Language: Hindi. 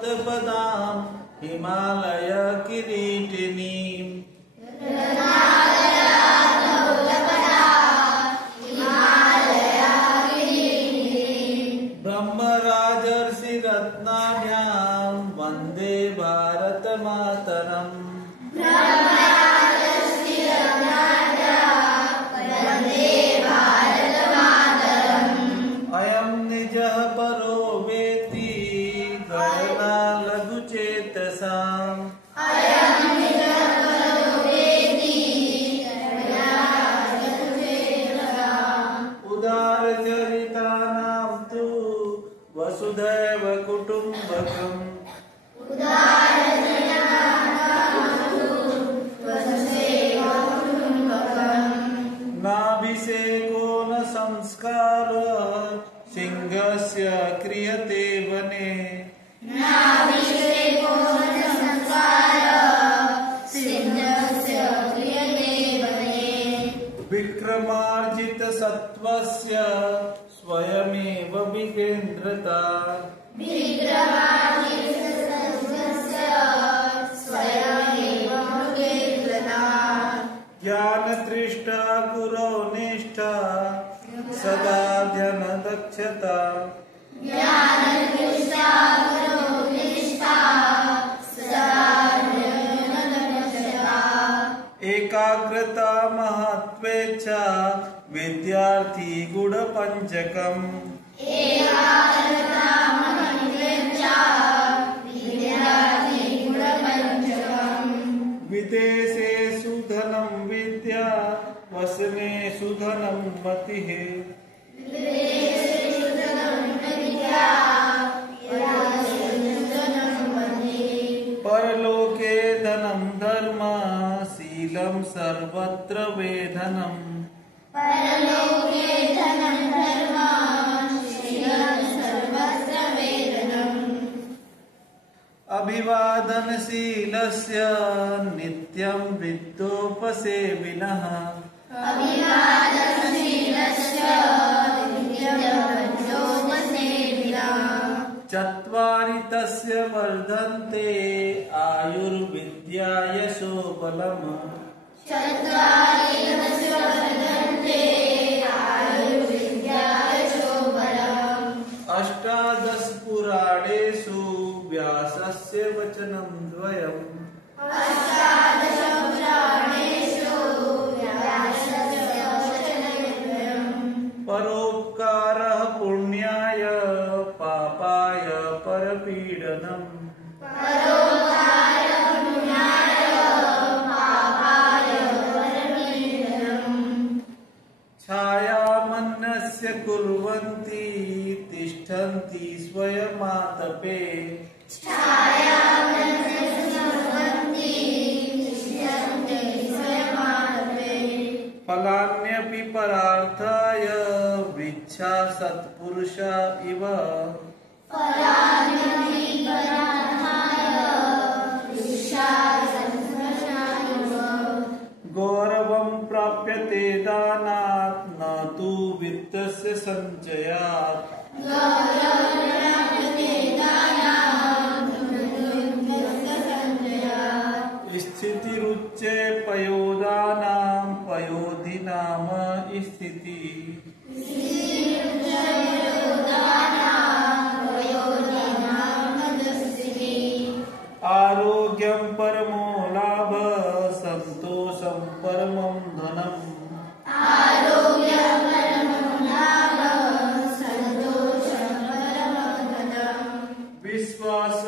सप्तपदां हिमालय किरीटिनीं ब्रह्मराजर्षि रत्नाभ्यां वन्दे भारत मातरम् अयं निजः परो वेत्ति गणना लघुचेतसाम् उदारचरितानां तु वसुधैव कुटुम्बकम् नाभिषेको न संस्कारः सिंहस्य क्रियते वने विक्रमार्जित सत्त्वस्य स्वयमेव विकेन्द्रता ज्ञानतृष्टा गुरो निष्ठा सदा ध्यान दक्षता एकाग्रता महत्वेच्छा विद्यार्थी गुणपञ्चकम् विदेशेषु धनं विद्या वसनेषु धनं मतिः परलोके धनं धर्म शीलं सर्वत्र वेधनम् अभिवादनशीलस्य नित्यं विद्योपसेविनः चत्वारि तस्य वर्धन्ते आयुर्विद्या यशो बलम् अष्टादश पुराणेषु व्यासस्य वचनं द्वयम् परोपकारः पुण्याय पापाय परपीडनम् छायामन्यस्य कुर्वन्ति तिष्ठन्ति स्वयमातपे फलान्यपि परार्थाय वृक्षा सत्पुरुषा इव गौरवं प्राप्यते दानात् न तु वित्तस्य सञ्चयात् स्थितिरुच्ये पयोदानां पयोधिनाम स्थिति आरोग्यं परमो लाभ संतोषं परमं धनम् विश्वास